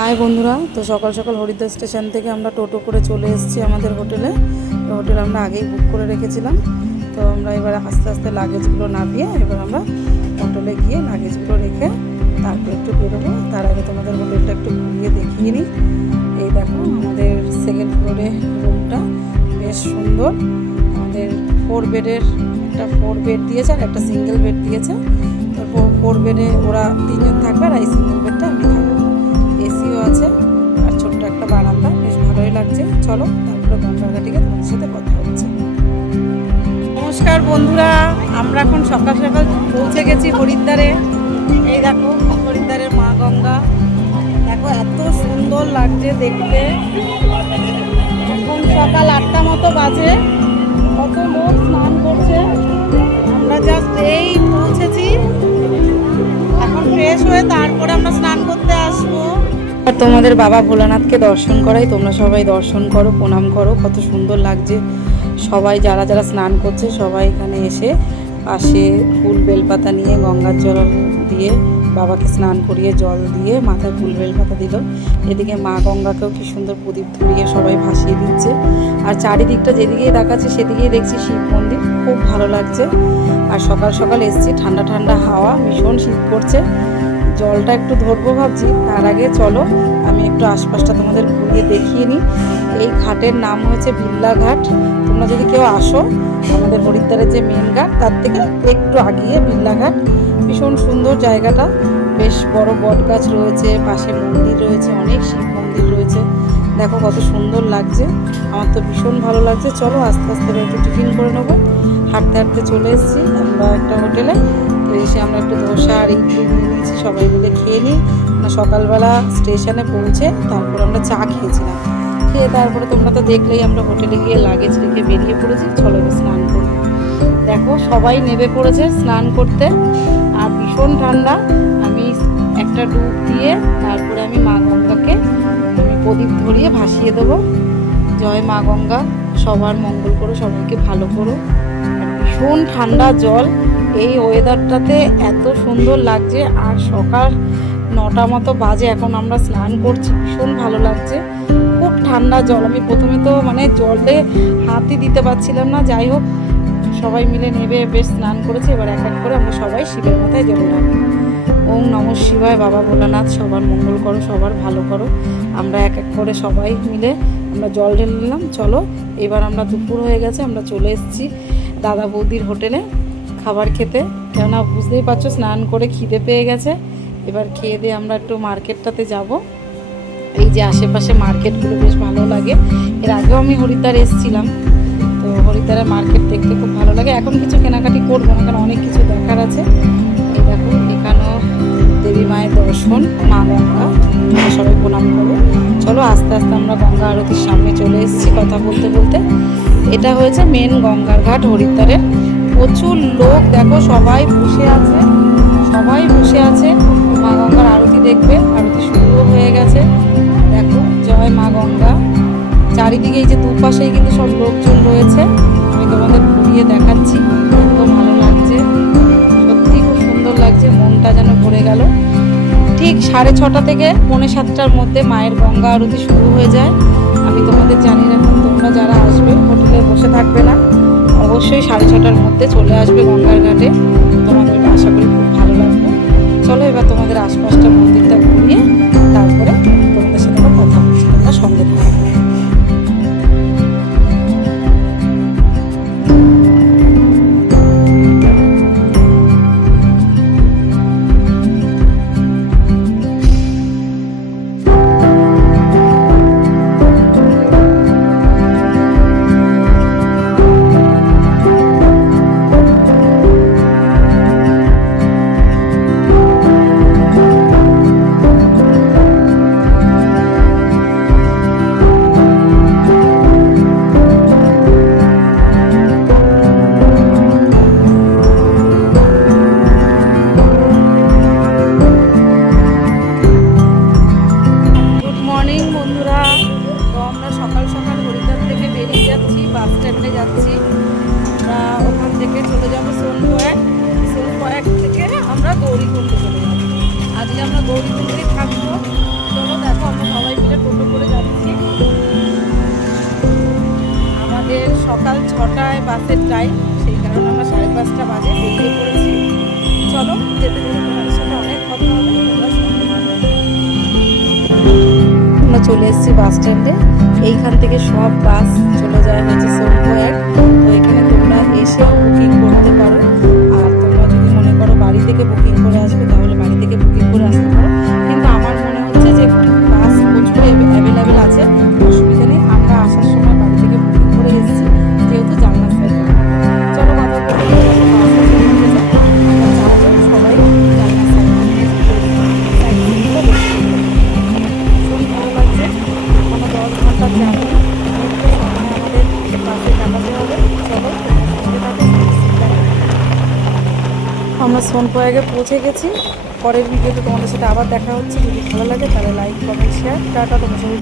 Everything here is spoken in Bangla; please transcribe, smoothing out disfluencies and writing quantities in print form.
হাই বন্ধুরা, তো সকাল সকাল হরিদ্বার স্টেশন থেকে আমরা টোটো করে চলে এসেছি আমাদের হোটেলে। তো হোটেল আমরা আগেই বুক করে রেখেছিলাম। তো আমরা এবার আস্তে আস্তে লাগেজগুলো নামিয়ে এবার আমরা হোটেলে গিয়ে লাগেজগুলো রেখে তারপর একটু বেরোবো। তার আগে তোমাদের হোটেলটা একটু ঘুরিয়ে দেখিয়ে নিই। এই দেখো আমাদের সেকেন্ড ফ্লোরে রুমটা বেশ সুন্দর। আমাদের 4 বেডের একটা 4 বেড দিয়েছে আর একটা সিঙ্গেল বেড দিয়েছে। তারপর 4 বেডে ওরা 3 জন থাকবে আর এই সিঙ্গেল বেডটা আমি থাকবো। এসিও আছে আর ছোট্ট একটা বারান্দা, বেশ ভালোই লাগছে। চলো তারপরে গঙ্গার ঘাটে গিয়ে তোমাদের সাথে কথা হচ্ছে। নমস্কার বন্ধুরা, আমরা এখন সকাল সকাল পৌঁছে গেছি হরিদ্বারে। এই দেখো হরিদ্বারের মা গঙ্গা, দেখো এত সুন্দর লাগছে দেখতে। এখন সকাল 8টা মতো বাজে, কত লোক স্নান করছে। আমরা জাস্ট এই পৌঁছেছি, এখন ফ্রেশ হয়ে তারপরে আমরা স্নান করতে আসবো। আর তোমাদের বাবা ভোলানাথকে দর্শন করাই, তোমরা সবাই দর্শন করো, প্রণাম করো। কত সুন্দর লাগছে। সবাই যারা যারা স্নান করছে সবাই এখানে এসে পাশে ফুল বেলপাতা নিয়ে গঙ্গার জল দিয়ে বাবাকে স্নান করিয়ে জল দিয়ে মাথায় ফুল বেলপাতা দিল। এদিকে মা গঙ্গাকেও কি সুন্দর প্রদীপ ধরিয়ে সবাই ভাসিয়ে দিচ্ছে। আর চারিদিকটা যেদিকেই দেখাচ্ছে সেদিকেই দেখছি শিব মন্দির, খুব ভালো লাগছে। আর সকাল সকাল এসছি, ঠান্ডা ঠান্ডা হাওয়া, ভীষণ শীত করছে। জলটা একটু ধরবো ভাবছি, তার আগে চলো আমি একটু আশপাশটা তোমাদের ঘুরিয়ে দেখিয়ে নিই। এই ঘাটের নাম হয়েছে বিল্লা ঘাট। তোমরা যদি কেউ আসো, আমাদের হরিদ্বারের যে মেন ঘাট তার থেকে একটু আগিয়ে বিল্লা ঘাট। ভীষণ সুন্দর জায়গাটা, বেশ বড় বট গাছ রয়েছে, পাশে মন্দির রয়েছে, অনেক শিব মন্দির রয়েছে। দেখো কত সুন্দর লাগছে, আমার তো ভীষণ ভালো লাগছে। চলো আস্তে আস্তে একটু টিফিন করে নেবো। হাঁটতে হাঁটতে চলে এসেছি আমরা একটা হোটেলে। তো এসে আমরা একটু ধোসা আর ইডলি নিয়ে নিয়েছি, সবাই মিলে খেয়ে নিই। সকালবেলা স্টেশনে পৌঁছে তারপর আমরা চা খেয়েছিলাম। খেয়ে তারপরে তোমরা তো দেখলেই আমরা হোটেলে গিয়ে লাগেজ রেখে বেরিয়ে পড়েছি। চলো স্নান করবো। দেখো সবাই নেমে পড়েছে স্নান করতে, আর ভীষণ ঠান্ডা। আমি একটা ডুব দিয়ে তারপরে আমি মা গঙ্গাকে প্রদীপ ধরিয়ে ভাসিয়ে দেবো। জয় মা গঙ্গা, সবার মঙ্গল করো, সবাইকে ভালো করো। আর ভীষণ ঠান্ডা জল, এই ওয়েদারটাতে এত সুন্দর লাগছে। আর সকাল 9টা মতো বাজে, এখন আমরা স্নান করছি, ভীষণ ভালো লাগছে। খুব ঠান্ডা জল, আমি প্রথমে তো জলে হাতই দিতে পারছিলাম না। যাই হোক সবাই মিলে নেবে বেশ স্নান করেছে। এবার এক এক করে আমরা সবাই শিবের মাথায় জল ঢালবো। ওম নমঃ শিবায়, বাবা ভোলানাথ সবার মঙ্গল করো, সবার ভালো করো। আমরা এক এক করে সবাই মিলে আমরা জল ঢেলে নিলাম। চলো এবার আমরা দুপুর হয়ে গেছে, আমরা চলে এসেছি দাদা বৌদির হোটেলে খাবার খেতে। কেননা বুঝতেই পারছো স্নান করে খিদে পেয়ে গেছে। এবার খেয়ে দিয়ে আমরা একটু মার্কেটটাতে যাব। এই যে আশেপাশে মার্কেটগুলো বেশ ভালো লাগে। এর আগেও আমি হরিদ্বার এসেছিলাম, তো হরিদ্বারের মার্কেট দেখতে খুব ভালো লাগে। এখন কিছু কেনাকাটি করবো না, কারণ অনেক কিছু দেখার আছে। এই দেখো এখানেও দেবী মায়ের দর্শন, মা গঙ্গা, সবাই প্রণাম করো। চলো আস্তে আস্তে আমরা গঙ্গা আরতির সামনে চলে এসেছি কথা বলতে বলতে। এটা হয়েছে মেন গঙ্গার ঘাট হরিদ্বারের। প্রচুর লোক, দেখো সবাই বসে আছে, সবাই বসে আছে মা গঙ্গার আরতি দেখবে। আরতি শুরুও হয়ে গেছে। দেখো জয় মা গঙ্গা। চারিদিকে এই যে দুপাশেই কিন্তু সব লোকজন রয়েছে। আমি তোমাদের ঘুরিয়ে দেখাচ্ছি, এত ভালো লাগছে, সত্যি খুব সুন্দর লাগছে। মনটা যেন ভরে গেল। ঠিক 6:30 থেকে 6:45টার মধ্যে মায়ের গঙ্গা আরতি শুরু হয়ে যায়। আমি তোমাদের জানি রাখুন, তোমরা যারা আসবে হোটেলে বসে থাকবে না, অবশ্যই 6:30টার মধ্যে চলে আসবে গঙ্গার ঘাটে। তোমাদের আশা করি খুব ভালো লাগবে। চলো এবার তোমাদের আশপাশটা মন্দিরটা ঘুরিয়ে তারপরে তোমাদের সাথে কথা বলছি, তোমরা সঙ্গে থাকবে। 6টায় বাসের টাইম, সেই কারণে আমরা 5:30 বাজে বেরিয়ে পড়েছি। চলো যেতে যেতে তোমাদের সাথে অনেক কথা হবে, তোমরা শুনতে থাকো। আমরা চলে এসেছি বাস স্ট্যান্ডে। এইখান থেকে সব বাস চলে যায় হচ্ছে সোনপ্রয়াগ। তো এখানে তোমরা এসেও বুকিং করতে পারো। আর তোমরা যদি মনে করো বাড়ি থেকে বুকিং করে আসবে তাহলে বাড়ি থেকে বুকিং করে আসতে পারো। কিন্তু আমার মনে হচ্ছে যে বাস প্রচুর অ্যাভেলেবেল আছে, অসুবিধা নেই। আমরা আসার সময় বাড়ি থেকে বুকিং করে এসেছি, যেহেতু জানলার সাইড। চলো কথা বলতে সবাই জানলার সাইড ভীষণ ভালো লাগছে। এখনো 10 ঘন্টার জার্নি, সময় আমাদের বাসে কাটাতে হবে। চলো আমরা সোনপ্রয়াগে পৌঁছে গেছি। পরের ভিডিওতে তোমাদের সাথে আবার দেখা হচ্ছে। যদি ভালো লাগে তাহলে লাইক, কমেন্ট, শেয়ার। টাটা। তোমার সবাই